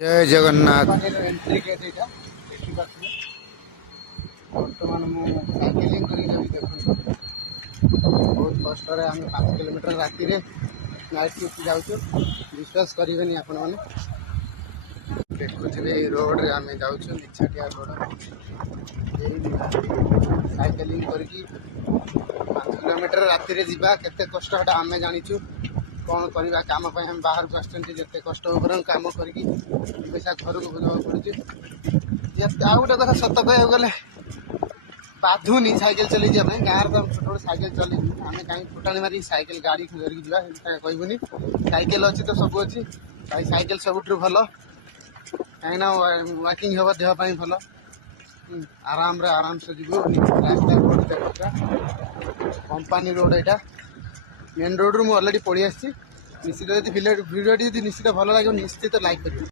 जय Jagannath. Entry gate यहाँ देखिए बर्तमान मुझे साइकेलिंग कर देखो बहुत कष्ट आम 5 किलोमीटर राति नाइट शिफ्ट जाऊँ विश्वास करेंगे आपण मैंने देखुवे रोड रे आम जाऊँ निछाटिया रोड साइकेलिंग कर 5 किलोमीटर राति जावा केते कष्ट आम जाचु कौन करवा कम हम बाहर को आसते कष्ट हो कम करके पैसा घर को बुझा पड़े आ गए देख सत कह गले बाधुनी साइकेल चली जाए गाँव तो छोट साइकेल चली आम कहीं फुटाणी मारी साइकेल गाड़ी धरिकी जावा कहबूनी साइकेल अच्छी तो सब अच्छी साइकेल सब भल कहीं वाकिंग हम देहपाई भल आराम से जीव रास्ता रोड देखा कंपानी रोड यहाँ मेन रोड रू मुझे अलरेडी पड़ी आसी निश्चित भिडियो निश्चित भल लगे निश्चित लाइक करें।